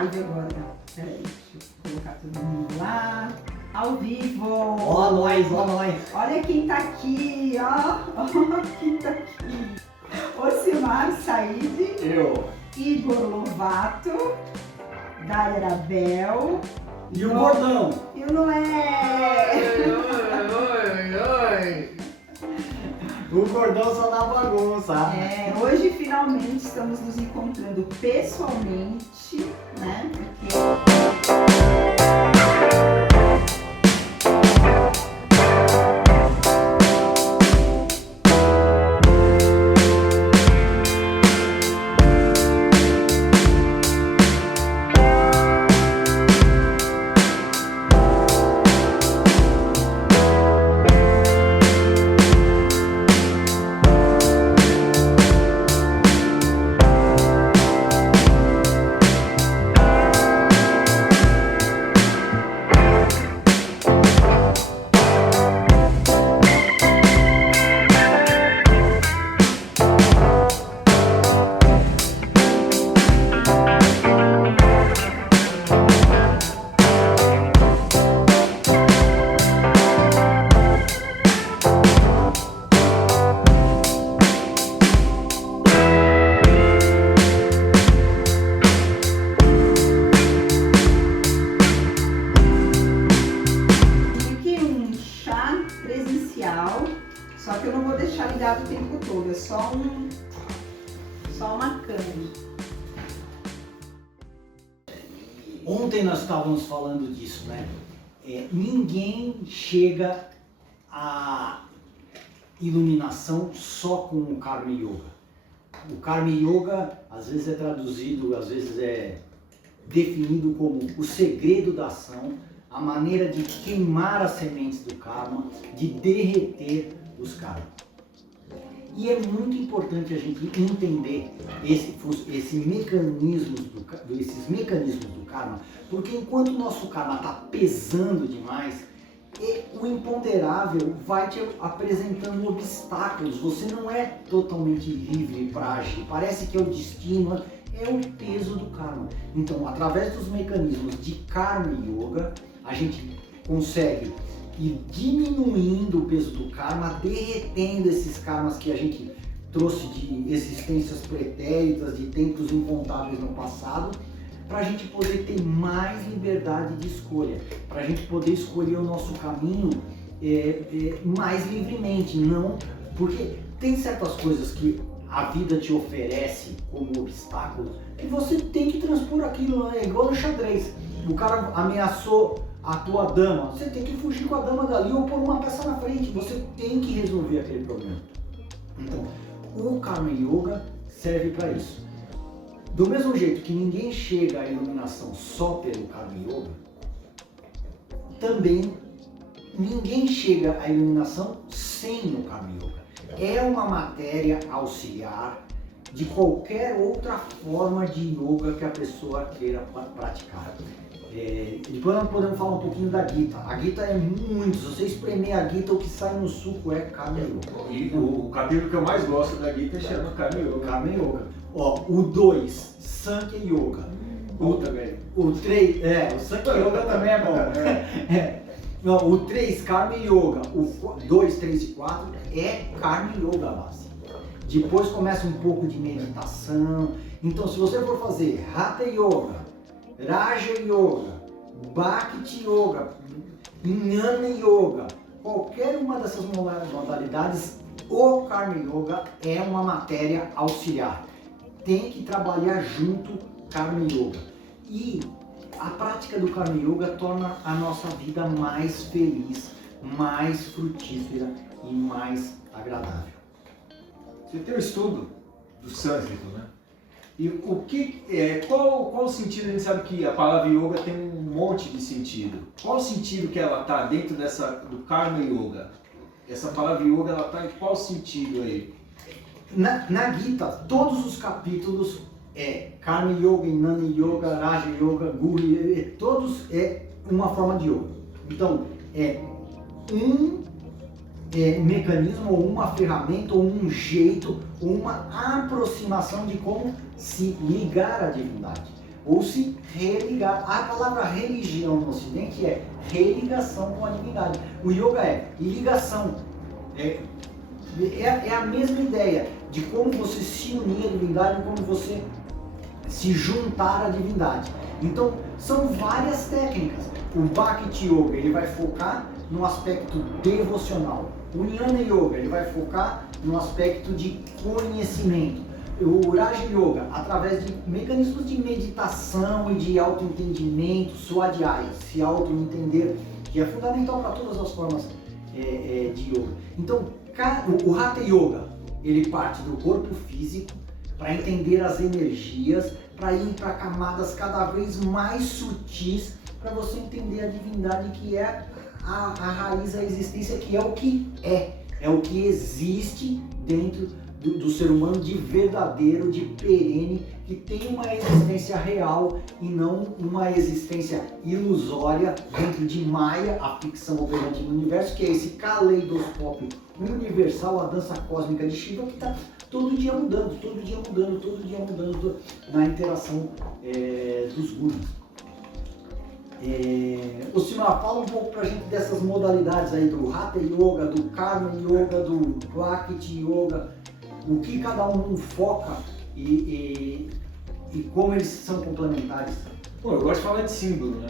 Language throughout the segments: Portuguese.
live agora. Peraí, deixa eu colocar todo mundo lá. Ao vivo. Ó nós, ó nós. Olha quem tá aqui, ó. Ó quem tá aqui. Ocimar Said. Eu. Igor Lovato. Dália Arabel. E o Gordão? E o Noé. Oi. O Gordão só na bagunça. Hoje finalmente estamos nos encontrando pessoalmente, né? Porque... Só que eu não vou deixar ligado o tempo todo, é só uma câmera. Ontem nós estávamos falando disso, né? Ninguém chega à iluminação só com o Karma Yoga. O Karma Yoga às vezes é traduzido, às vezes é definido como o segredo da ação, a maneira de queimar as sementes do karma, de derreter os karmas. E é muito importante a gente entender esses mecanismos do karma, porque enquanto o nosso karma está pesando demais, o imponderável vai te apresentando obstáculos. Você não é totalmente livre para agir. Parece que é o destino, é o peso do karma. Então, através dos mecanismos de Karma Yoga, a gente consegue ir diminuindo o peso do karma, derretendo esses karmas que a gente trouxe de existências pretéritas, de tempos incontáveis no passado, para a gente poder ter mais liberdade de escolha, para a gente poder escolher o nosso caminho mais livremente, não porque tem certas coisas que a vida te oferece como obstáculos e você tem que transpor aquilo, é igual no xadrez. O cara ameaçou a tua dama, você tem que fugir com a dama dali ou pôr uma peça na frente, você tem que resolver aquele problema. Então, o Karma Yoga serve para isso. Do mesmo jeito que ninguém chega à iluminação só pelo Karma Yoga, também ninguém chega à iluminação sem o Karma Yoga. É uma matéria auxiliar de qualquer outra forma de yoga que a pessoa queira praticar. Depois nós podemos falar um pouquinho da Gita. A Gita é muito, se você espremer a Gita, o que sai no suco é Karma Yoga. E o capítulo que eu mais gosto da Gita chama Karma Yoga. Karma Yoga. Ó, o 2, Sankhya Yoga. O 3, o Sankhya Yoga também é bom. Não, o 3, Karma Yoga. O 2, 3 e 4 é Karma Yoga a base. Depois começa um pouco de meditação. Então, se você for fazer Hatha Yoga, Raja Yoga, Bhakti Yoga, Jnana Yoga, qualquer uma dessas modalidades, o Karma Yoga é uma matéria auxiliar. Tem que trabalhar junto Karma Yoga. E a prática do Karma Yoga torna a nossa vida mais feliz, mais frutífera e mais agradável. Você tem um estudo do sânscrito, né? E qual o sentido? A gente sabe que a palavra yoga tem um monte de sentido. Qual o sentido que ela está dentro do Karma Yoga? Essa palavra yoga, ela está em qual sentido aí? Na Gita, todos os capítulos Karma Yoga, Jnana Yoga, Raja Yoga, Guru, todos é uma forma de yoga. Então, um mecanismo, ou uma ferramenta, ou um jeito, ou uma aproximação de como se ligar à divindade. ou se religar. A palavra religião no Ocidente é religação com a divindade. O yoga é ligação. É a mesma ideia de como você se unir à divindade, como você se juntar à divindade. Então, são várias técnicas. O Bhakti Yoga, ele vai focar no aspecto devocional. O Jnana Yoga, ele vai focar no aspecto de conhecimento. O Raja Yoga, através de mecanismos de meditação e de autoentendimento, swadhyaya, se auto-entender, que é fundamental para todas as formas de yoga. Então, o Hatha Yoga, ele parte do corpo físico para entender as energias, para ir para camadas cada vez mais sutis, para você entender a divindade que é a raiz da existência, que é o que é o que existe dentro do ser humano de verdadeiro, de perene, que tem uma existência real e não uma existência ilusória dentro de Maya, a ficção operante no universo, que é esse caleidoscópio universal, a dança cósmica de Shiva, que está todo dia mudando na interação dos gunas. O Simara, fala um pouco pra gente dessas modalidades aí do Hatha Yoga, do Karma Yoga, do Bhakti Yoga, o que cada um foca e como eles são complementares. Bom, eu gosto de falar de símbolo, né?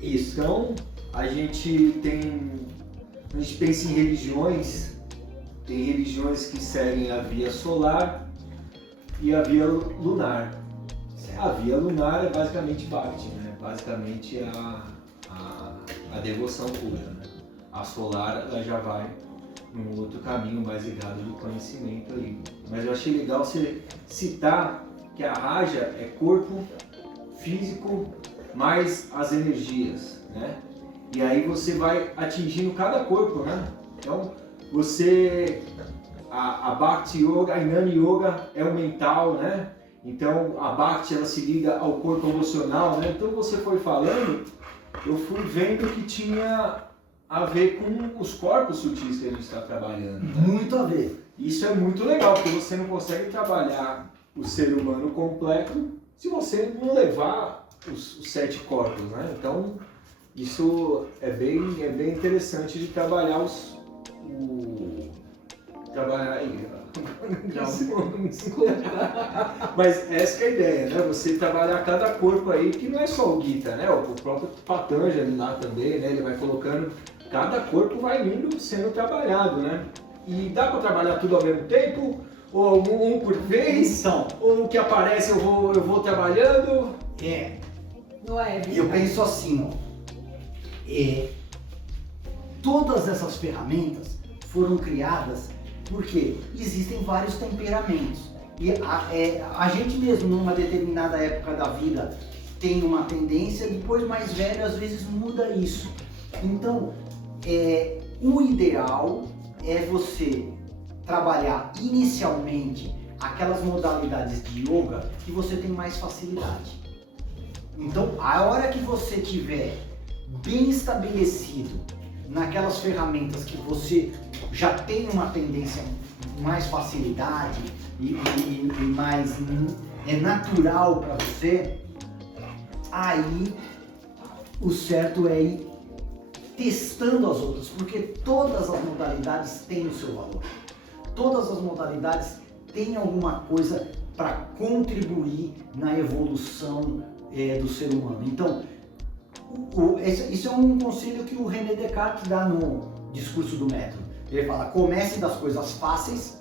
Isso. Então, a gente pensa em religiões, tem religiões que seguem a via solar e a via lunar. A via lunar é basicamente Bhakti, né? Basicamente a devoção pura, né? A solar ela já vai num outro caminho mais ligado do conhecimento ali. Mas eu achei legal você citar que a Raja é corpo físico mais as energias, né? E aí você vai atingindo cada corpo, né? Então a Bhakti Yoga, a Jnana Yoga é o mental, né? Então a Bhakti ela se liga ao corpo emocional, né? Então você foi falando, eu fui vendo que tinha a ver com os corpos sutis que a gente está trabalhando. Né? Muito a ver. Isso é muito legal, porque você não consegue trabalhar o ser humano completo se você não levar os 7 corpos, né? Então isso é bem interessante de trabalhar trabalhar aí. Mas essa que é a ideia, né? Você trabalhar cada corpo aí, que não é só o Gita, né? O próprio Patanjali lá também, né? Ele vai colocando, cada corpo vai indo sendo trabalhado, né? E dá para trabalhar tudo ao mesmo tempo? Ou um por vez? Então, Ou o que aparece eu vou trabalhando? Não é? Eu penso assim, todas essas ferramentas foram criadas porque existem vários temperamentos. E a gente mesmo, numa determinada época da vida, tem uma tendência, depois mais velho, às vezes muda isso. Então, o ideal é você trabalhar inicialmente aquelas modalidades de yoga que você tem mais facilidade. Então, a hora que você tiver bem estabelecido naquelas ferramentas que você já tem uma tendência, mais facilidade e mais natural para você, aí o certo é ir testando as outras, porque todas as modalidades têm o seu valor. Todas as modalidades têm alguma coisa para contribuir na evolução do ser humano. Então, isso é um conselho que o René Descartes dá no discurso do método. Ele fala, comece das coisas fáceis,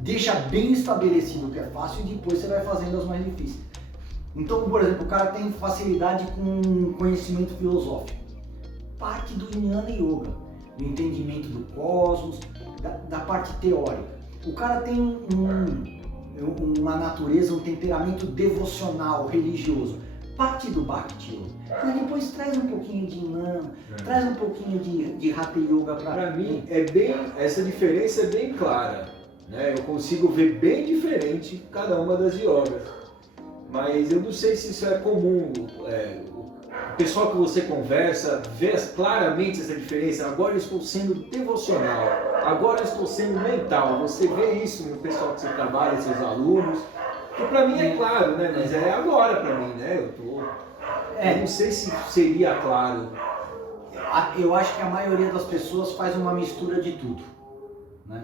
deixa bem estabelecido o que é fácil e depois você vai fazendo as mais difíceis. Então, por exemplo, o cara tem facilidade com conhecimento filosófico. Parte do Jnana Yoga, do entendimento do cosmos, da parte teórica. O cara tem uma natureza, um temperamento devocional, religioso. Parte do Bhakti Yoga. E depois traz um pouquinho de Jnana, traz um pouquinho de Hatha Yoga para mim. Essa diferença é bem clara, né? Eu consigo ver bem diferente cada uma das yogas. Mas eu não sei se isso é comum. O pessoal que você conversa vê claramente essa diferença. Agora eu estou sendo devocional, agora eu estou sendo mental. Você vê isso no pessoal que você trabalha, seus alunos. Porque pra mim é claro, né? Mas é agora pra mim, né? Eu não sei se seria claro. Eu acho que a maioria das pessoas faz uma mistura de tudo, né?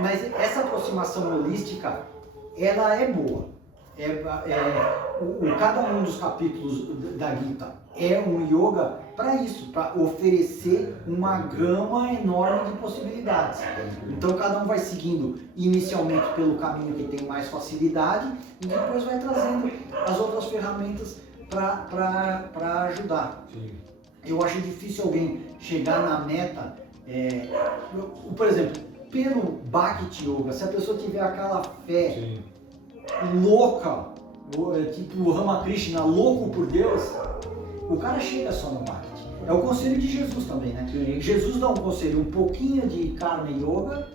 Mas essa aproximação holística, ela é boa. Cada um dos capítulos da Gita é um yoga para isso, para oferecer uma gama enorme de possibilidades. Então cada um vai seguindo inicialmente pelo caminho que tem mais facilidade e depois vai trazendo as outras ferramentas para ajudar. Sim. Eu acho difícil alguém chegar na meta, por exemplo, pelo Bhakti Yoga, se a pessoa tiver aquela fé Sim. louca, tipo o Ramakrishna, louco por Deus, o cara chega só no Bhakti. É o conselho de Jesus também, né? Sim. Jesus dá um conselho, um pouquinho de Karma Yoga,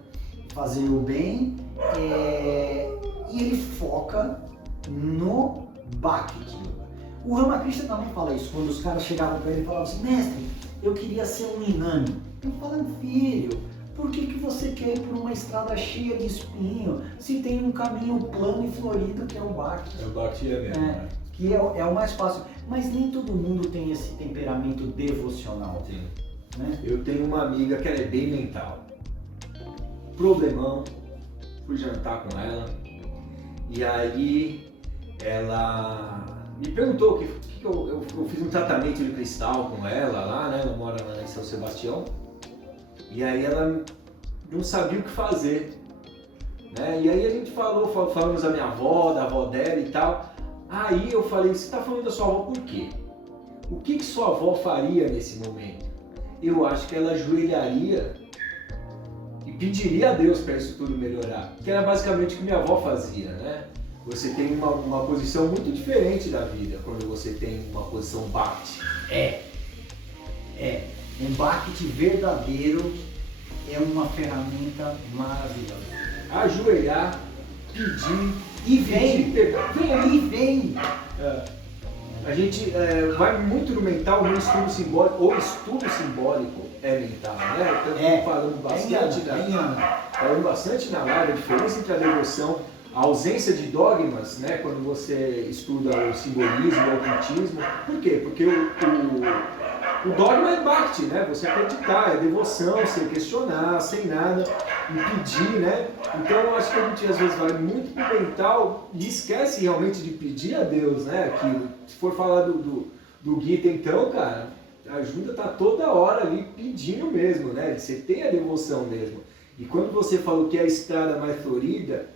fazer o bem, e ele foca no Bhakti Yoga. O Ramakrishna também fala isso, quando os caras chegavam para ele e falavam assim, mestre, eu queria ser um inami. Eu falo, filho, por que você quer ir por uma estrada cheia de espinho, se tem um caminho plano e florido que é o Bhakti? É o Bhakti mesmo, né? Que é o mais fácil. Mas nem todo mundo tem esse temperamento devocional. Sim. Né? Eu tenho uma amiga que ela é bem mental. Problemão, fui jantar com ela e aí ela me perguntou que eu fiz um tratamento de cristal com ela lá, né? Ela mora lá em São Sebastião. E aí ela não sabia o que fazer, né? E aí a gente falamos da minha avó, da avó dela e tal. Aí eu falei, você está falando da sua avó por quê? O que sua avó faria nesse momento? Eu acho que ela ajoelharia e pediria a Deus para isso tudo melhorar. Que era basicamente o que minha avó fazia, né? Você tem uma posição muito diferente da vida quando você tem uma posição Bhakti. Um Bhakti verdadeiro é uma ferramenta maravilhosa. Ajoelhar, pedir E vem! vem. A gente vai muito no mental, no estudo simbólico. O estudo simbólico é mental, né? Então, falando bastante na live a diferença entre a devoção, a ausência de dogmas, né? Quando você estuda o simbolismo, o ocultismo. Por quê? Porque o dogma é Bhakti, né? Você acreditar, é devoção, sem questionar, sem nada, e pedir, né? Então eu acho que a gente às vezes vai muito pro mental e esquece realmente de pedir a Deus, né? Aquilo. Se for falar do Gita, então, cara, a ajuda tá toda hora ali pedindo mesmo, né? Você tem a devoção mesmo. E quando você falou que é a estrada mais florida,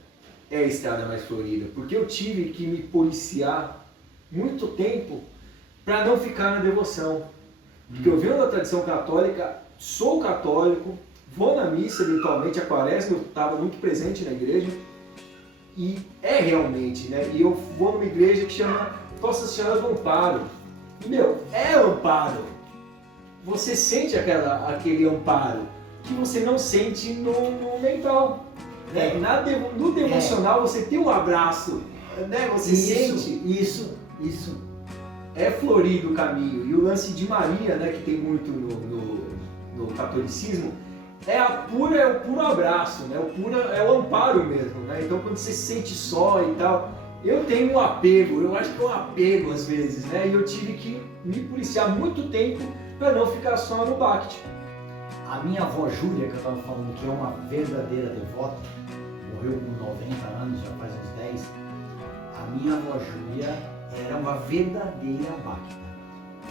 é a estrada mais florida, porque eu tive que me policiar muito tempo para não ficar na devoção. Porque eu venho da tradição católica, sou católico, vou na missa eventualmente, a quaresma, eu estava muito presente na igreja, e é realmente, né? E eu vou numa igreja que chama Nossa Senhora do Amparo. E, é amparo. Você sente aquele amparo que você não sente no mental. Né? No devocional você tem um abraço, né? Você sente. Isso. É florido o caminho. E o lance de Maria, né, que tem muito no catolicismo, é o puro abraço, né? É o amparo mesmo, né? Então quando você se sente só e tal, eu tenho um apego, eu acho que é um apego às vezes, né? E eu tive que me policiar muito tempo para não ficar só no Bhakti. A minha avó Júlia, que eu estava falando que é uma verdadeira devota, morreu com 90 anos, já faz uns 10, a minha avó Júlia era uma verdadeira Bhakta.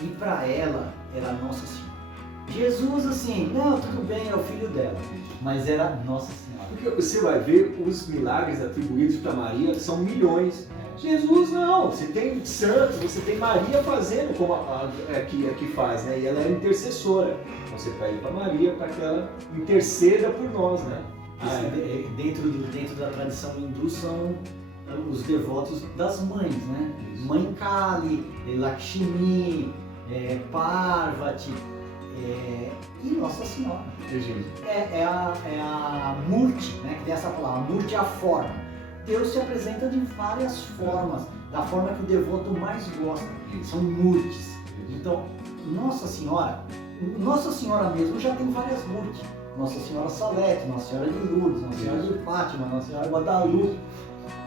E para ela era Nossa Senhora. Jesus, assim, não, tudo bem, é o filho dela, mas era Nossa Senhora. Porque você vai ver os milagres atribuídos para Maria, são milhões. Jesus não, você tem santos, você tem Maria fazendo como que faz, né? E ela é intercessora. Então você pede para Maria para que ela interceda por nós, né? Dentro da tradição hindu são os devotos das mães, né? Isso. Mãe Kali, Lakshmi, Parvati e Nossa Senhora. É a Murti, né? Que tem essa palavra, Murti é a forma. Deus se apresenta de várias formas, da forma que o devoto mais gosta. São Murtis. Então, Nossa Senhora mesmo já tem várias Murtis. Nossa Senhora Salete, Nossa Senhora de Lourdes, Nossa Senhora de Fátima, Nossa Senhora de Guadalupe.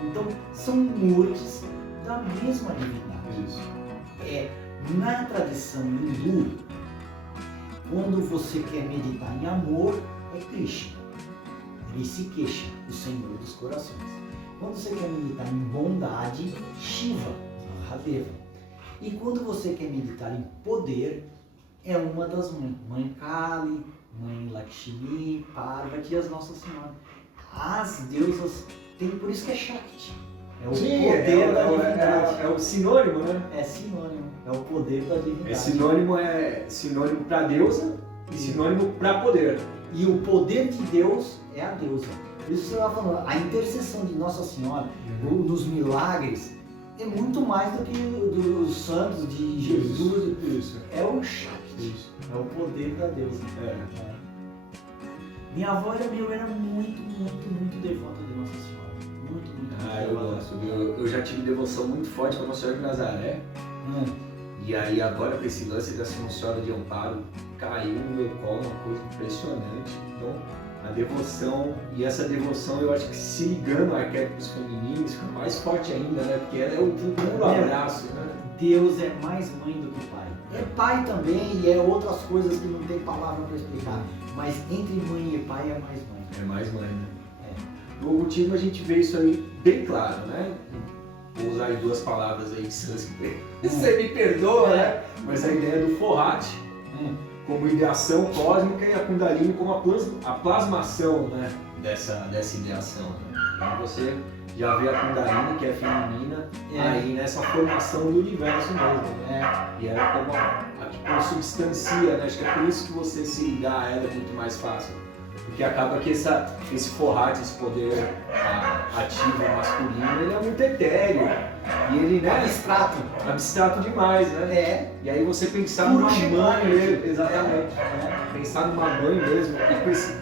Então, são mortes da mesma divindade. Isso. Na tradição hindu, quando você quer meditar em amor, é Krishna, Rishikesha, o Senhor dos Corações. Quando você quer meditar em bondade, Shiva, Mahadeva. E quando você quer meditar em poder, é uma das mães, Mãe Kali, Mãe Lakshmi, Parvati e as Nossas Senhoras. As deusas têm, por isso que é Shakti. É o poder da divindade. É o sinônimo, né? É sinônimo, é o poder da divindade. É sinônimo para deusa e sinônimo para poder. E o poder de Deus é a deusa. Por isso que você estava falando, a intercessão de Nossa Senhora, dos milagres, é muito mais do que dos santos de Jesus. Isso. É o Shakti, é o poder da deusa. Minha avó era muito devota de Nossa Senhora. Muito Eu devota. gosto. Eu já tive devoção muito forte para Nossa Senhora de Nazaré. E aí agora com esse lance da Nossa Senhora de Amparo, caiu no meu colo uma coisa impressionante. Então, a devoção, e essa devoção eu acho que se ligando a arquétipos femininos, fica mais forte ainda, né? Porque ela é o puro abraço, né? Deus é mais mãe do que pai. É pai também e é outras coisas que não tem palavra para explicar. Mas entre mãe e pai é mais mãe. É mais mãe, né? No Ocultismo a gente vê isso aí bem claro, né? Vou usar aí duas palavras aí de sânscrito. Você me perdoa, né? Mas a ideia do Forrat como ideação cósmica e a Kundalini como a plasmação, né? dessa ideação. Né? Então você já vê a Kundalini, que é feminina, aí nessa formação do universo mesmo. Né? E ela como a que consubstancia, né? Acho que é por isso que você se ligar a ela é muito mais fácil. Porque acaba que esse Forrat, esse poder ativo masculino, ele é muito etéreo. E ele, né? Abstrato demais, né? E aí você pensar numa mãe mesmo, exatamente. Pensar numa mãe mesmo, e com essa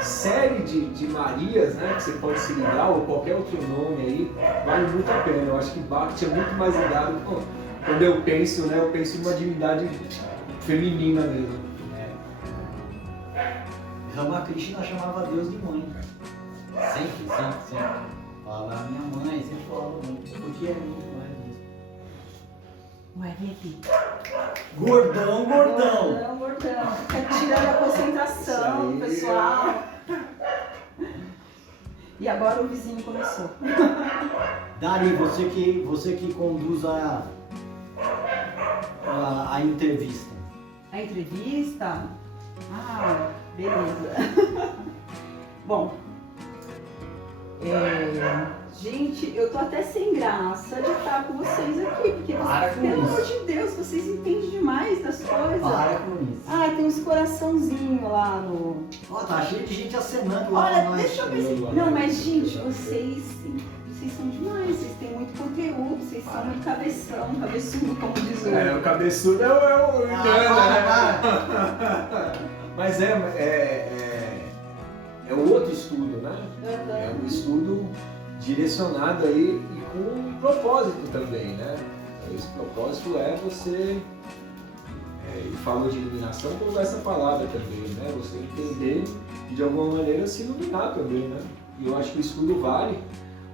série de Marias, né? Que você pode se ligar, ou qualquer outro nome aí, vale muito a pena. Eu acho que Bhakti é muito mais ligado quando eu penso, né? Eu penso numa divindade feminina mesmo. Ramakrishna chamava Deus de mãe. Sempre. Falava minha mãe, sempre falava muito. Porque é muito mais mesmo. Ué, vem aqui. Gordão. Tá tirando a concentração, pessoal. E agora o vizinho começou. Dari, você que conduz a entrevista. A entrevista? Ah, beleza. Bom, gente, eu tô até sem graça de estar com vocês aqui, porque vocês, pelo amor de Deus, vocês entendem demais das coisas. Para com isso. Ah, tem uns coraçãozinhos lá no... Tá cheio de gente acenando lá. Olha, deixa eu ver se... Não, mas gente, vocês são demais, vocês têm muito conteúdo, vocês são muito cabeçudo, como diz o... O cabeçudo é o Mas é outro estudo, né? É um estudo direcionado aí e com um propósito também, né? Esse propósito é você, ele falou de iluminação, como essa palavra também, né? Você entender e de alguma maneira se iluminar também, né? E eu acho que o estudo vale,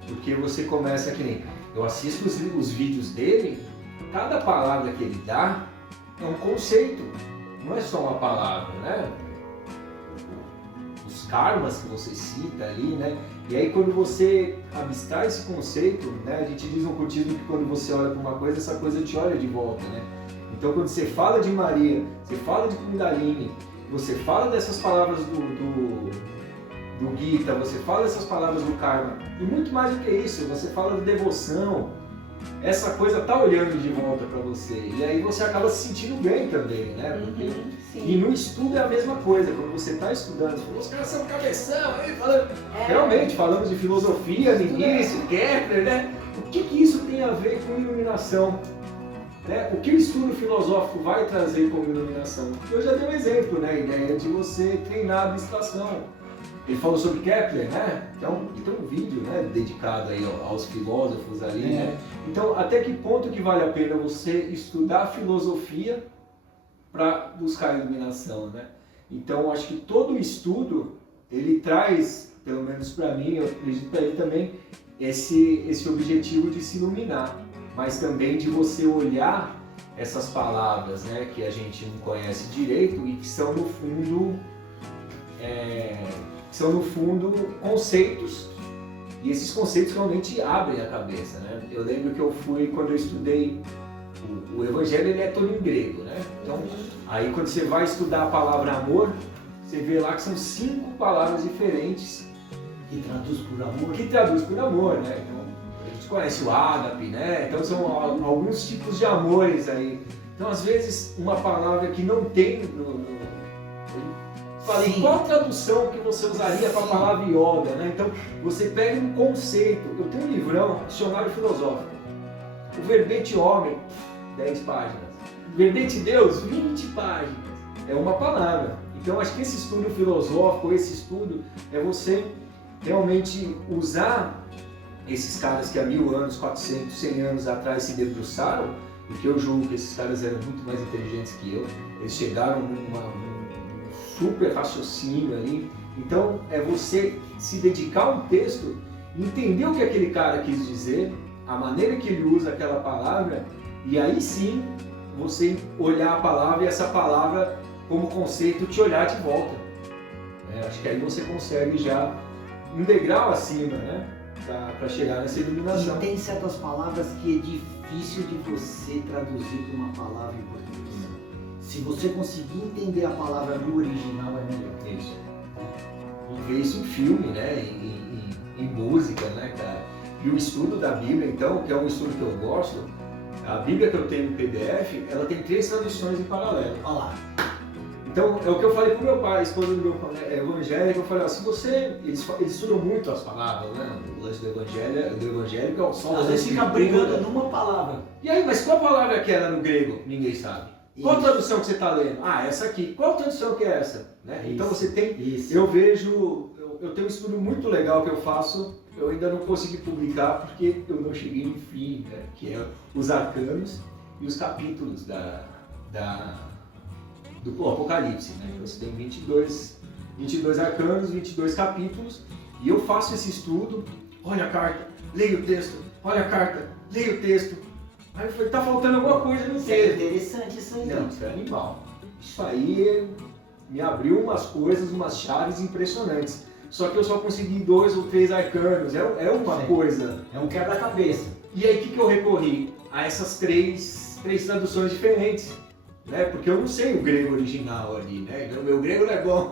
porque você começa que nem, eu assisto os vídeos dele, cada palavra que ele dá é um conceito, não é só uma palavra, né? Os karmas que você cita ali, né? E aí quando você abstrai esse conceito, né? A gente diz no ocultismo que quando você olha para uma coisa, essa coisa te olha de volta, né? Então quando você fala de Maria, você fala de Kundalini, você fala dessas palavras do Gita, você fala dessas palavras do karma, e muito mais do que isso, você fala de devoção, essa coisa tá olhando de volta para você, e aí você acaba se sentindo bem também, né? Porque... E no estudo é a mesma coisa, quando você está estudando, você fala, os caras são cabeção, aí falando... Realmente, falamos de filosofia no início, Kepler, né? O que isso tem a ver com iluminação? Né? O que o estudo filosófico vai trazer como iluminação? Eu já dei um exemplo, né? A ideia de você treinar a abstração. Ele falou sobre Kepler, né? Então, tem um vídeo, né, dedicado aí aos filósofos ali, né? Então, até que ponto que vale a pena você estudar filosofia para buscar a iluminação, né? Então, acho que todo estudo, ele traz, pelo menos para mim, eu acredito para ele também, esse objetivo de se iluminar, mas também de você olhar essas palavras, né, que a gente não conhece direito e que são no fundo conceitos, e esses conceitos realmente abrem a cabeça, né? Eu lembro que eu fui, quando eu estudei o Evangelho, ele é todo em grego, né? Então, aí quando você vai estudar a palavra amor, você vê lá que são 5 palavras diferentes Que traduz por amor. né? Então, a gente conhece o ágape, né? Então são alguns tipos de amores aí. Então, às vezes, uma palavra que não tem falei, Sim. qual tradução que você usaria para a palavra yoga, né? Então, você pega um conceito. Eu tenho um livrão, Dicionário Filosófico. O verbete homem, 10 páginas. O verbete Deus, 20 páginas. É uma palavra. Então, acho que esse estudo filosófico, esse estudo, é você realmente usar esses caras que há 1000 anos, 400, 100 anos atrás se debruçaram, porque eu julgo que esses caras eram muito mais inteligentes que eu. Eles chegaram num super raciocínio ali. Então, é você se dedicar a um texto, entender o que aquele cara quis dizer, a maneira que ele usa aquela palavra, e aí sim você olhar a palavra e essa palavra como conceito te olhar de volta. Acho que aí você consegue já um degrau acima, né, para chegar nessa iluminação. E tem certas palavras que é difícil de você traduzir para uma palavra em português. Se você conseguir entender a palavra no original, é melhor. Isso. E ver isso em filme, né? Em música, né, cara? E o estudo da Bíblia, então, que é um estudo que eu gosto, a Bíblia que eu tenho em PDF, ela tem 3 traduções em paralelo. Olha lá. Então, é o que eu falei pro meu pai, a esposa do meu pai é evangélico, eu falei, ó, se você... Eles estudam muito as palavras, né? O lance do evangélico é o som. Às vezes fica brigando numa palavra. E aí, mas qual palavra que era no grego? Ninguém sabe. Qual Isso. tradução que você está lendo? Ah, essa aqui. Qual tradução que é essa? Né? Então você tem... Isso. Eu vejo... Eu tenho um estudo muito legal que eu faço, eu ainda não consegui publicar porque eu não cheguei no fim, né? Que é os arcanos e os capítulos do Apocalipse. Né? Então você tem 22 arcanos, 22 capítulos, e eu faço esse estudo, olha a carta, leio o texto, olha a carta, leio o texto. Aí eu falei, tá faltando alguma coisa no Isso é texto. interessante isso aí. Não, isso é animal. Isso aí me abriu umas coisas, umas chaves impressionantes. Só que eu só consegui 2 ou 3 arcanos, é uma Sim. coisa. É um quebra-cabeça. E aí o que eu recorri? A essas três traduções diferentes. Né? Porque eu não sei o grego original ali, né? O meu grego não é bom.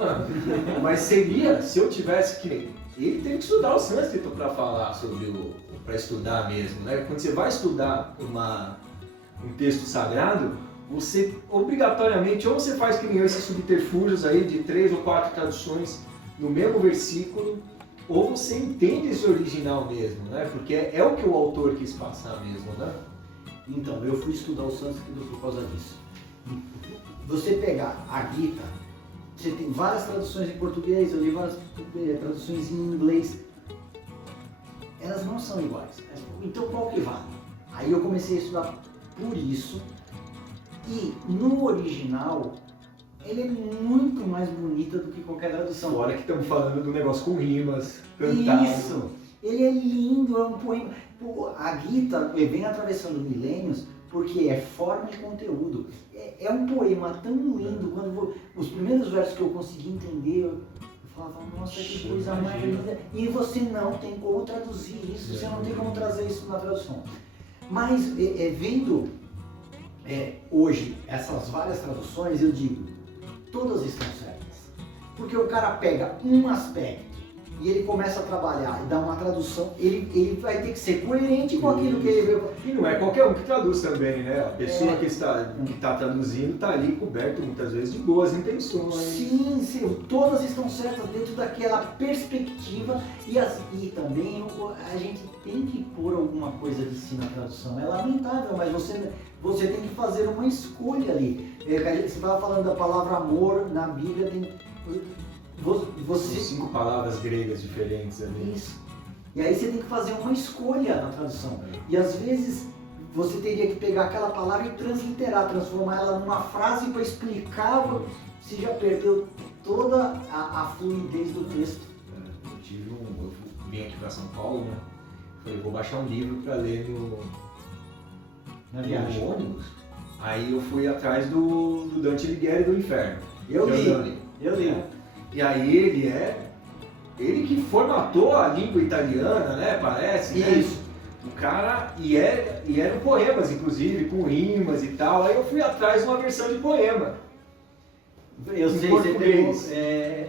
Mas seria, se eu tivesse que... Ele tem que estudar o sânscrito para falar sobre para estudar mesmo, né? Quando você vai estudar um texto sagrado, você obrigatoriamente, ou você faz que nem esses subterfúgios aí de 3 ou 4 traduções no mesmo versículo, ou você entende esse original mesmo, né? Porque é o que o autor quis passar mesmo, né? Então, eu fui estudar o sânscrito por causa disso. Você pegar a Gita, você tem várias traduções em português, eu li várias traduções em inglês. Elas não são iguais. Então qual que vale? Aí eu comecei a estudar por isso. E no original, ele é muito mais bonita do que qualquer tradução. Fora que estamos falando do negócio com rimas, cantado. Isso! Ele é lindo, é um poema. Pô, a Gita vem atravessando milênios porque é forma e conteúdo. É um poema tão lindo, quando os primeiros versos que eu consegui entender, eu falava, nossa, que coisa mais linda. E você não tem como traduzir isso, você não tem como trazer isso na tradução. Mas vendo hoje essas várias traduções, eu digo, todas estão certas. Porque o cara pega um aspecto e ele começa a trabalhar e dá uma tradução, ele vai ter que ser coerente com aquilo que ele veio. E não é qualquer um que traduz também, né? A pessoa que está traduzindo está ali coberto muitas vezes de boas intenções. Sim, todas estão certas dentro daquela perspectiva e também a gente tem que pôr alguma coisa de si na tradução. É lamentável, mas você tem que fazer uma escolha ali. Você estava falando da palavra amor na Bíblia, São 5 palavras gregas diferentes ali. Isso. E aí você tem que fazer uma escolha na tradução. E às vezes você teria que pegar aquela palavra e transliterar, transformar ela numa frase para explicar. Você já perdeu toda a fluidez do texto. Eu tive vim aqui para São Paulo, né? Falei, vou baixar um livro para ler Na viagem. no ônibus. Aí eu fui atrás do Dante Alighieri do Inferno. Eu que li. é o Dante. Eu li. E aí ele que formatou a língua italiana, né? Parece, né? Isso. O cara, e eram poemas, inclusive, com rimas e tal. Aí eu fui atrás de uma versão de poema. Eu Em sei, você pegou. português.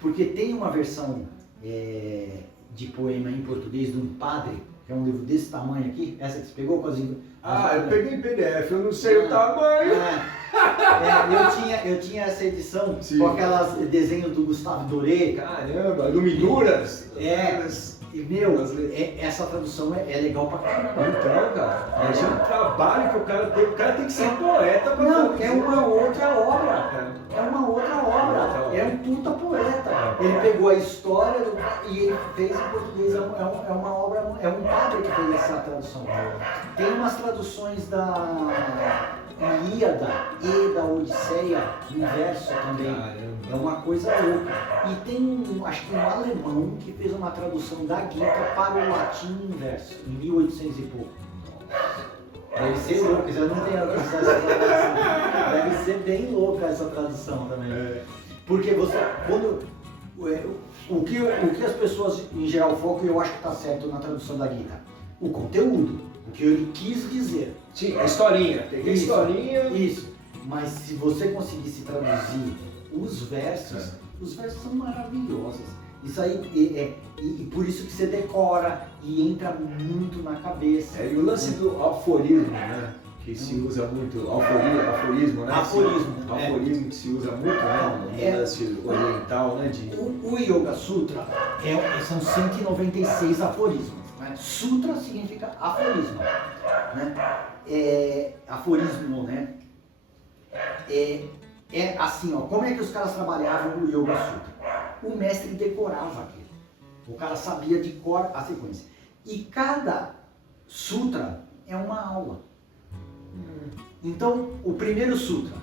Porque tem uma versão de poema em português de um padre, que é um livro desse tamanho aqui, essa que você pegou com as Eu peguei em PDF, eu não sei o tamanho. Eu tinha essa edição Sim. com aquelas desenhos do Gustavo Doré. Caramba, iluminuras. Essa tradução é legal pra caramba. Então, cara, imagina o trabalho que o cara tem que ser poeta pra Não, fazer. é uma outra obra. É. É uma outra obra. Outra obra. É um puta poeta. Ele pegou a história e ele fez em português. É uma obra, é um padre que fez essa tradução. Tem umas traduções da Ilíada e da Odisseia inverso também. Caramba. É uma coisa louca. E tem acho que um alemão que fez uma tradução da Gita para o latim inverso, em 1800 e pouco. Deve ser louco, já não tem essa tradução. Deve ser bem louca essa tradução também. Porque o que as pessoas em geral focam, e eu acho que está certo na tradução da Gita, o conteúdo, o que ele quis dizer. Sim, a historinha. Peguei a historinha. Isso. Mas se você conseguisse traduzir os versos são maravilhosos. Isso aí e por isso que você decora e entra muito na cabeça. E o lance do aforismo, né? Que se usa muito, aforismo, né? Aforismo que se usa muito, né? No lance oriental, né? O Yoga Sutra são 196 aforismos. Né? Sutra significa aforismo. Né? Aforismo, né? É assim, ó, como é que os caras trabalhavam o Yoga Sutra? O mestre decorava aquilo. O cara sabia de cor a sequência. E cada sutra é uma aula. Então, o primeiro sutra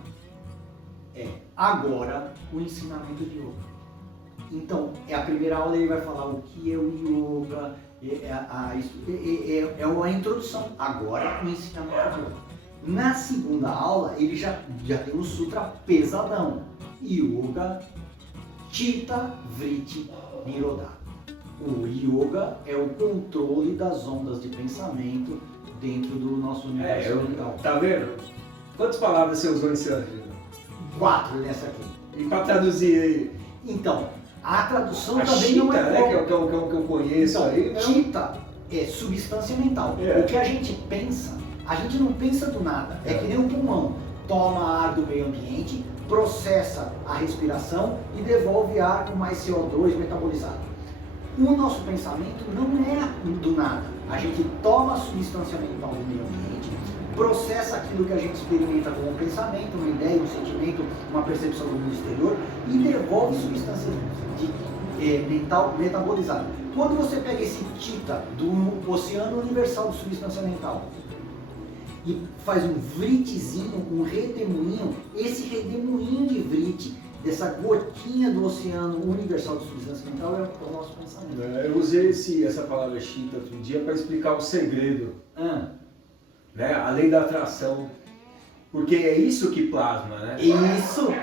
é agora o ensinamento de yoga. Então, a primeira aula ele vai falar o que é o yoga, é uma introdução. Agora o ensinamento de yoga. Na segunda aula, ele já tem um sutra pesadão. Yoga Chitta Vritti Nirodha. O yoga é o controle das ondas de pensamento dentro do nosso universo mental. Tá vendo? Quantas palavras você usou nesse ano? 4 nessa aqui. E para traduzir aí? Então, a tradução A também Chitta, não é né? Que é o que eu conheço então, aí. Chitta é substância mental. O que a gente pensa, a gente não pensa do nada. É que nem um pulmão. Toma ar do meio ambiente, processa a respiração e devolve ar com mais CO2 metabolizado. O nosso pensamento não é do nada. A gente toma a substância mental do meio ambiente, processa aquilo que a gente experimenta como um pensamento, uma ideia, um sentimento, uma percepção do mundo exterior e devolve substância mental metabolizada. Quando você pega esse Chitta do Oceano Universal de Substância Mental e faz um vritizinho, um redemoinho, esse redemoinho de vriti, dessa gotinha do Oceano Universal de Substância Mental é o nosso pensamento. Eu usei essa palavra Chitta outro dia para explicar o segredo, né? A lei da atração. Porque é isso que plasma, né? Isso.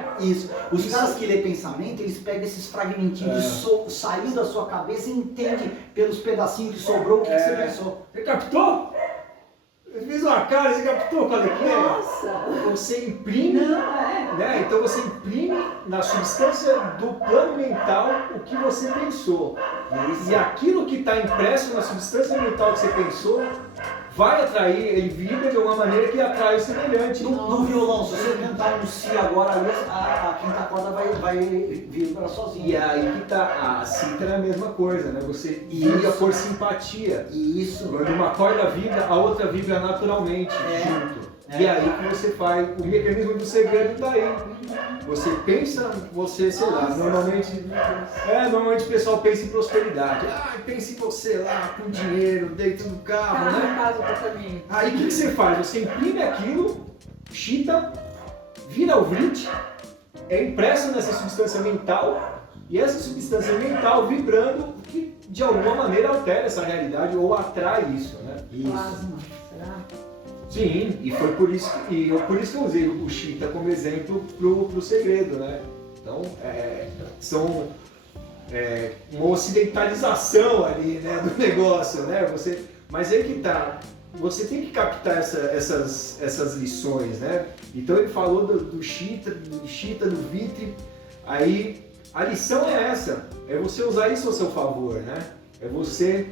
Os caras que lê pensamento, eles pegam esses fragmentinhos de saiu da sua cabeça e entende pelos pedacinhos que sobrou o que você pensou. Você captou? Eu fiz uma cara, você captou qual é que é? Nossa! Você imprime, né? Então você imprime na substância do plano mental o que você pensou. E aquilo que está impresso na substância mental que você pensou vai atrair, ele vibra de uma maneira que atrai o semelhante. No violão, se você cantar um Si agora, a quinta corda vai vibrar sozinha. E aí que tá, a cítara é a mesma coisa, né? Você vibra por simpatia. Isso. Quando uma corda vibra, a outra vibra naturalmente junto. E é aí que você faz, o mecanismo do segredo tá aí. Você pensa, sei lá, normalmente o pessoal pensa em prosperidade. Pensa em você lá, com dinheiro, dentro do carro, né? Casa, apartamento. Aí o que você faz? Você imprime aquilo, Chitta, vira o Vrit, é impresso nessa substância mental, e essa substância mental vibrando que de alguma maneira altera essa realidade ou atrai isso, né? Plasma, será? Sim, e foi por isso que eu usei o Chita como exemplo pro segredo, né? Então, uma ocidentalização ali, né, do negócio, né? Mas aí que tá, você tem que captar essas lições, né? Então ele falou do Chita, do Vitri, aí a lição é essa, é você usar isso ao seu favor, né? É você,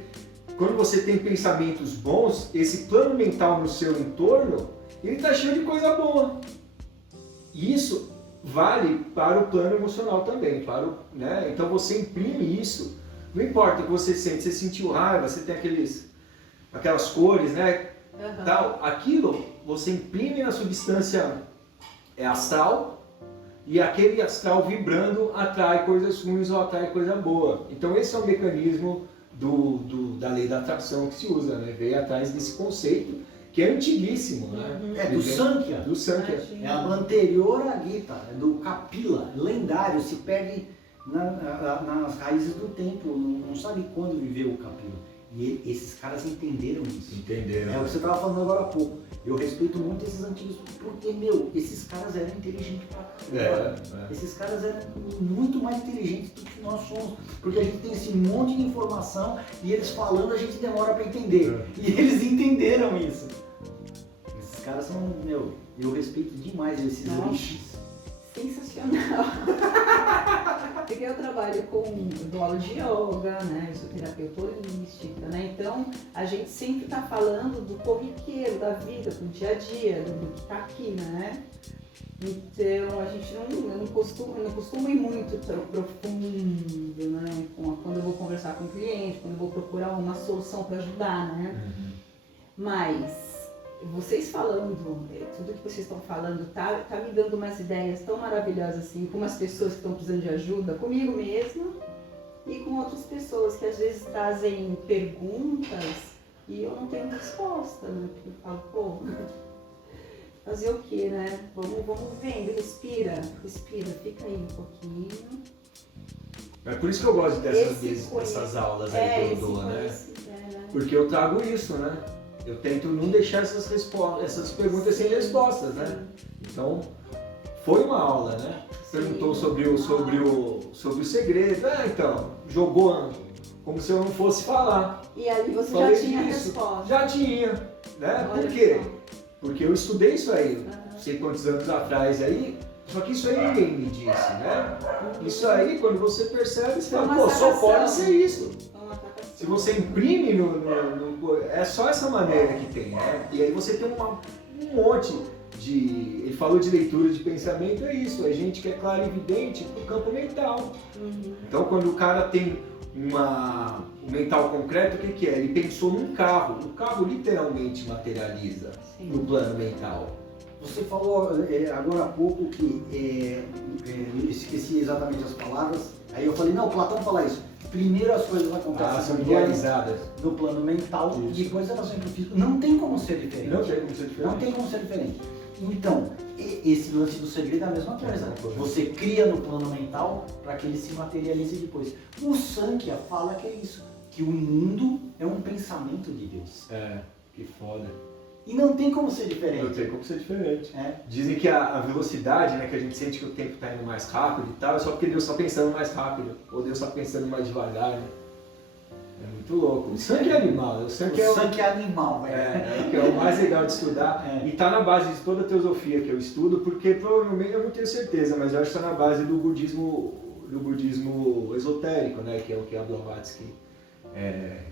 quando você tem pensamentos bons, esse plano mental no seu entorno, ele tá cheio de coisa boa. E isso vale para o plano emocional também, né? Então você imprime isso, não importa o que você sente, você sentiu raiva, você tem aquelas cores, né? Uhum. Tal, aquilo você imprime na substância astral e aquele astral vibrando atrai coisas ruins ou atrai coisa boa. Então esse é o mecanismo da lei da atração que se usa, né? Veio atrás desse conceito que é antiguíssimo, né? É do Sankhya. Do Sankhya. É a anterior à Gita, é do Kapila, lendário, se perde nas raízes do tempo, não sabe quando viveu o Kapila. E esses caras entenderam isso. Entenderam. É o que você estava falando agora há pouco. Eu respeito muito esses antigos, porque, esses caras eram inteligentes pra caramba. Esses caras eram muito mais inteligentes do que nós somos. Porque a gente tem esse monte de informação e eles falando a gente demora para entender. E eles entenderam isso. Esses caras são, eu respeito demais esses rishis. Sensacional. Porque eu trabalho eu dou aula de yoga, né? Eu sou terapeuta holística, né? Então a gente sempre está falando do corriqueiro, da vida, do dia a dia, do que está aqui, né? Então a gente não costuma ir muito tão profundo, né? Quando eu vou conversar com o cliente, quando eu vou procurar uma solução para ajudar, né? Mas vocês falando, tudo que vocês estão falando tá me dando umas ideias tão maravilhosas assim, com as pessoas que estão precisando de ajuda, comigo mesma e com outras pessoas que às vezes trazem perguntas e eu não tenho resposta, né? Porque eu falo, fazer o quê, né? Vamos vendo, respira, fica aí um pouquinho. É por isso que eu gosto dessas aulas aí que eu dou, né? Porque eu trago isso, né? Eu tento não deixar essas perguntas sem respostas, né? Então, foi uma aula, né? Perguntou sobre o segredo. Então, jogou como se eu não fosse falar. E aí você Falei já tinha a disso. resposta. Já tinha, né? Olha Por quê? só. Porque eu estudei isso aí, não sei quantos anos atrás aí, só que isso aí ninguém me disse, né? Isso aí, quando você percebe, você fala, só pode ser isso. Se você imprime é só essa maneira que tem, né? E aí você tem um monte de... Ele falou de leitura de pensamento, é isso, é gente que é clarividente pro campo mental. Então quando o cara tem um mental concreto, o que é? Ele pensou num carro, o carro literalmente materializa no plano mental. Você falou agora há pouco que, eu esqueci exatamente as palavras, aí eu falei, não, Platão fala isso. Primeiro as coisas acontecem são idealizadas no plano mental, e depois elas vêm para o físico. Não tem como ser diferente. Não tem como ser diferente. Não tem como ser diferente. Então, esse lance do segredo é a mesma coisa. Você cria no plano mental para que ele se materialize depois. O Sankhya fala que é isso, que o mundo é um pensamento de Deus. Que foda. E não tem como ser diferente. Não tem como ser diferente. Dizem que a velocidade, né, que a gente sente que o tempo está indo mais rápido e tal, é só porque Deus está pensando mais rápido, ou Deus está pensando mais devagar, né? É muito louco. O Sankhya é animal, o Sankhya é animal, velho. Que é o mais legal de estudar. E está na base de toda a teosofia que eu estudo, porque provavelmente, eu não tenho certeza, mas eu acho que está na base do budismo esotérico, né, que é o que a Blavatsky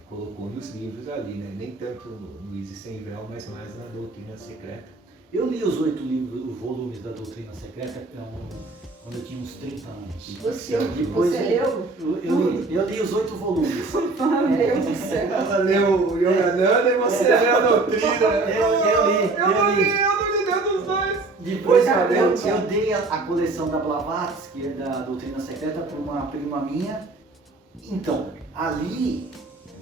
colocou nos livros ali, né? Nem tanto no Easy Sem Véu, mas mais na Doutrina Secreta. Eu li os 8 volumes da Doutrina Secreta quando eu tinha uns 30 anos. Você leu? Eu li os 8 volumes. Meu Deus do céu. Ela leu o Yogananda e você leu a Doutrina. Eu não li nenhum dos dois. Depois eu dei a coleção da Blavatsky, da Doutrina Secreta, para uma prima minha. Então, ali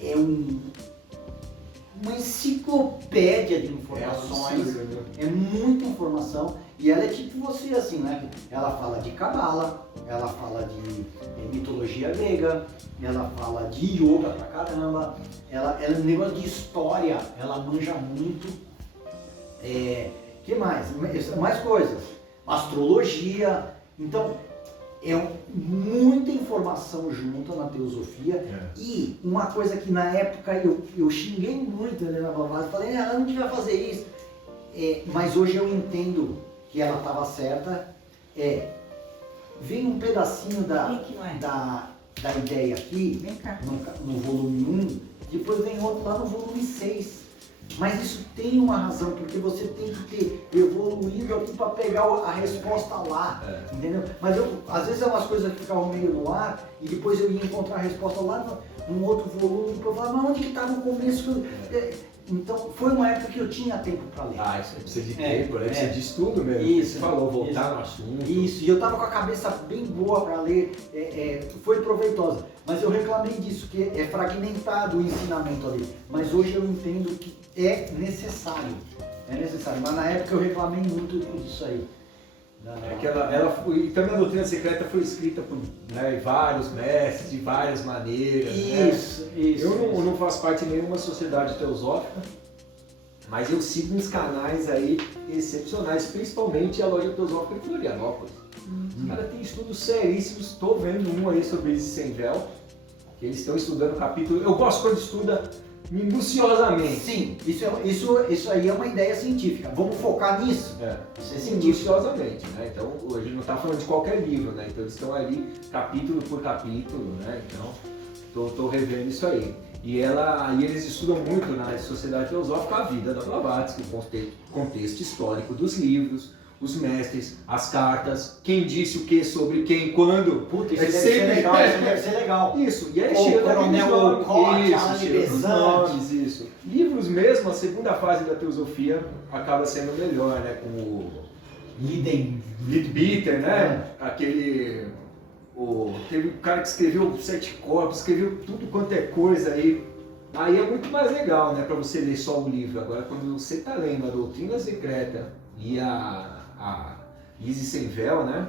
é uma enciclopédia de informações, é muita informação, E ela é tipo você, assim, né? Ela fala de cabala, ela fala de mitologia grega, ela fala de yoga pra caramba, ela negócio de história, ela manja muito. Que mais? Mais coisas. Astrologia. Então, muita informação junta na teosofia. E uma coisa que na época eu xinguei muito a Helena Blavatsky, falei, ela não devia fazer isso. Mas hoje eu entendo que ela estava certa. Vem um pedacinho da ideia aqui, Vem cá. no volume 1, depois vem outro lá no volume 6. Mas isso tem uma razão, porque você tem que ter evoluído aqui para pegar a resposta lá, entendeu? Mas às vezes é umas coisas que ficavam meio no ar, e depois eu ia encontrar a resposta lá num outro volume, para eu falar, mas onde que está no começo? Então foi uma época que eu tinha tempo para ler. Isso precisa de tempo, né? Precisa de estudo mesmo. Isso, você falou, voltar no assunto. Isso, e eu estava com a cabeça bem boa para ler, foi proveitosa. Mas eu reclamei disso, que é fragmentado o ensinamento ali. Mas hoje eu entendo que é necessário. Mas na época eu reclamei muito disso aí. Que e também a doutrina secreta foi escrita por vários mestres, de várias maneiras. Isso. Eu não faço parte de nenhuma sociedade teosófica, mas eu sigo uns canais aí excepcionais, principalmente a Loja Teosófica de Florianópolis. Os caras têm estudos seríssimos, estou vendo um aí sobre Isis Sem Véu, que eles estão estudando o capítulo. Eu gosto quando estuda minuciosamente. Sim, isso aí é uma ideia científica. Vamos focar nisso? Isso é científico. Minuciosamente, né? Então, hoje não está falando de qualquer livro, né? Então, eles estão ali capítulo por capítulo, né? Então, estou revendo isso aí. E eles estudam muito na Sociedade Teosófica a vida da Blavatsky, o contexto histórico dos livros, os mestres, as cartas, quem disse o que sobre quem, quando. Puta, isso deve ser legal, isso deve ser legal. Isso, e aí chega Coronel Olcott, Alan de Bezantes, isso. Livros mesmo, a segunda fase da teosofia acaba sendo melhor, né? Com o Leadbeater, né? Teve um cara que escreveu Sete Corpos, escreveu tudo quanto é coisa aí. Aí é muito mais legal, né? Pra você ler só o livro. Agora, quando você tá lendo a Doutrina Secreta e a Isis Sem Véu, né?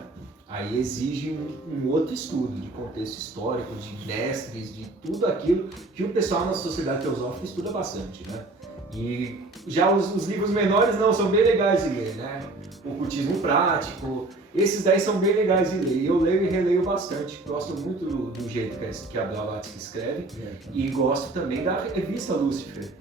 Aí exige um outro estudo de contexto histórico, de mestres, de tudo aquilo que o pessoal na Sociedade Teosófica estuda bastante, né? E já os livros menores não, são bem legais de ler, né? O Ocultismo Prático, esses daí são bem legais de ler. Eu leio e releio bastante, gosto muito do jeito que a Blavatsky escreve e gosto também da revista Lúcifer.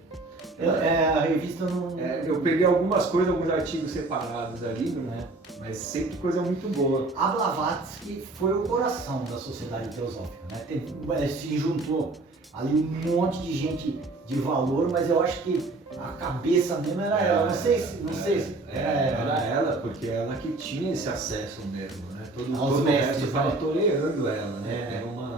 A revista não... eu peguei algumas coisas, alguns artigos separados ali, né? Mas sempre coisa muito boa. A Blavatsky foi o coração da Sociedade Teosófica, né? Se juntou ali um monte de gente de valor, mas eu acho que a cabeça mesmo era ela. Não sei se era ela, porque ela que tinha esse acesso mesmo, né? Todo o mestres, resto estava tolerando ela, né? Era uma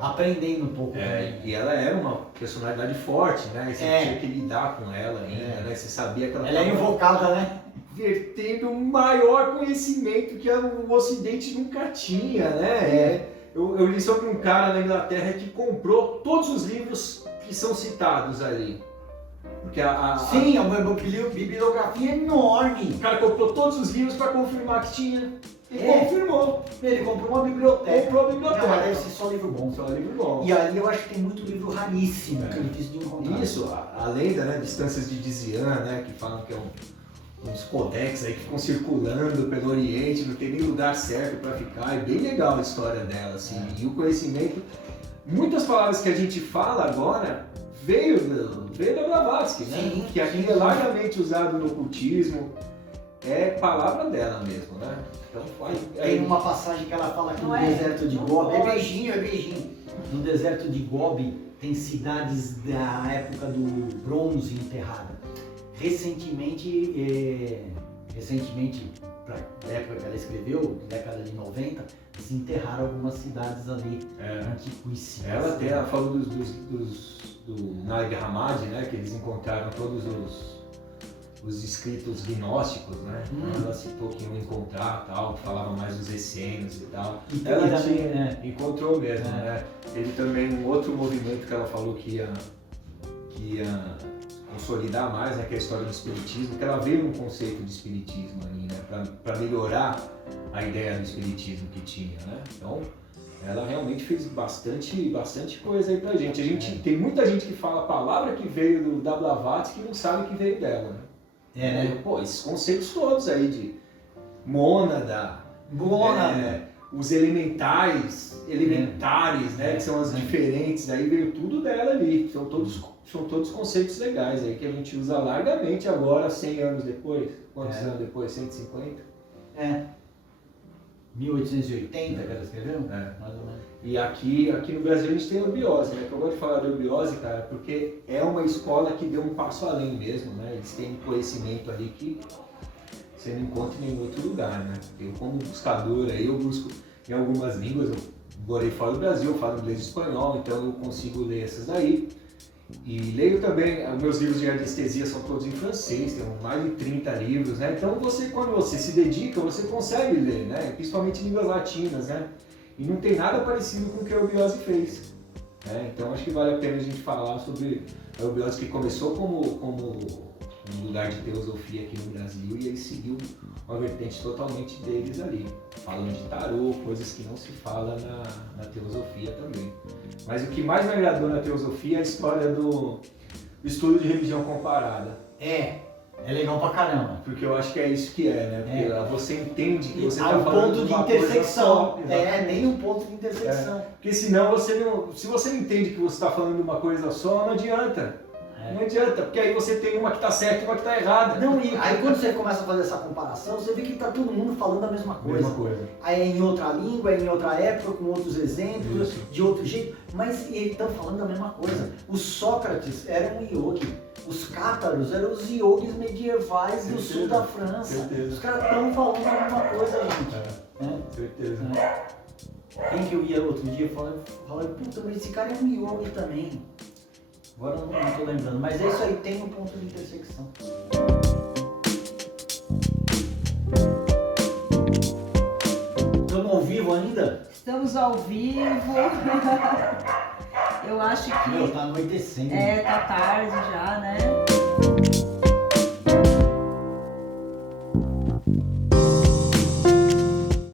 aprendendo um pouco. E ela era uma personalidade forte, né? E você tinha que lidar com ela ainda, né? Você sabia que ela é invocada, né? Vertendo o maior conhecimento que o Ocidente nunca tinha, né? Eu li sobre um cara na Inglaterra que comprou todos os livros que são citados ali. Porque Sim, é uma bibliografia enorme. O cara comprou todos os livros para confirmar que tinha. E confirmou. Ele comprou uma biblioteca. Comprou a biblioteca. Não, mas deve ser só livro bom. Só livro bom. E ali eu acho que tem muito livro raríssimo, que é difícil de encontrar. Isso, a lenda, né? Distâncias de Dizian, né? Que falam que é uns codex aí que ficam circulando pelo Oriente, não tem nem lugar certo para ficar. É bem legal a história dela, assim. E o conhecimento, muitas palavras que a gente fala agora veio da Blavatsky, né? Sim, que aqui é largamente usado no ocultismo, é palavra dela mesmo, né? Então tem uma passagem que ela fala que no deserto de Gobi, é beijinho. No deserto de Gobi tem cidades da época do bronze enterrada. Recentemente, para a época que ela escreveu, década de 90, eles enterraram algumas cidades ali antiquíssimas. Ela falou do Nag Hammadi, né? Que eles encontraram todos os escritos gnósticos, né? Ela citou que iam encontrar tal, que falava mais dos essênios e tal. Então, ela encontrou mesmo, né? Teve também um outro movimento que ela falou que ia consolidar mais, né, que é a história do espiritismo, que ela veio num conceito de espiritismo ali, né, para melhorar a ideia do espiritismo que tinha, né? Então, ela realmente fez bastante coisa aí pra gente. Tem muita gente que fala a palavra que veio da Blavatsky que não sabe que veio dela, né? Né? Pô, esses conceitos todos aí de mônada, os elementares, né, que são as diferentes, aí veio tudo dela ali. São todos conceitos legais aí que a gente usa largamente agora, 100 anos depois. Quantos anos depois? 150? 1880 que ela escreveu? Mais ou menos. E aqui no Brasil a gente tem a eubiose, né? Que eu gosto de falar da eubiose, cara, porque é uma escola que deu um passo além mesmo, né? Eles têm um conhecimento ali que você não encontra em nenhum outro lugar, né? Eu como buscador aí, eu busco em algumas línguas, eu morei fora do Brasil, eu falo inglês e espanhol, então eu consigo ler essas daí. E leio também, os meus livros de anestesia são todos em francês, tem mais de 30 livros, né? Então quando você se dedica, você consegue ler, né? Principalmente línguas latinas, né? E não tem nada parecido com o que a eubiose fez, né? Então acho que vale a pena a gente falar sobre a eubiose que começou como um lugar de teosofia aqui no Brasil e aí seguiu uma vertente totalmente deles ali, falando de tarô, coisas que não se fala na teosofia também. Mas o que mais me agradou na teosofia é a história do estudo de religião comparada. É legal pra caramba. Porque eu acho que é isso que é, né? Porque você entende que você há está um falando ponto de uma intersecção. coisa só. Tem um ponto de intersecção. Porque senão se você não entende que você está falando de uma coisa só, não adianta. Não adianta, porque aí você tem uma que está certa e uma que está errada. Não, e aí quando você começa a fazer essa comparação, você vê que está todo mundo falando a mesma coisa. Aí é em outra língua, é em outra época, com outros exemplos, Isso. de outro jeito, mas eles estão falando a mesma coisa. O Sócrates era um yogi, os cátaros eram os yogis medievais do sul da França. Certeza. Os caras estão falando a mesma coisa, gente. Certeza. Quem que eu ia outro dia falando, puta, mas esse cara é um yogi também. Agora eu não estou lembrando, mas é isso aí, tem um ponto de intersecção. Estamos ao vivo ainda? Estamos ao vivo. Eu acho que... Tá anoitecendo. Tá tarde já, né?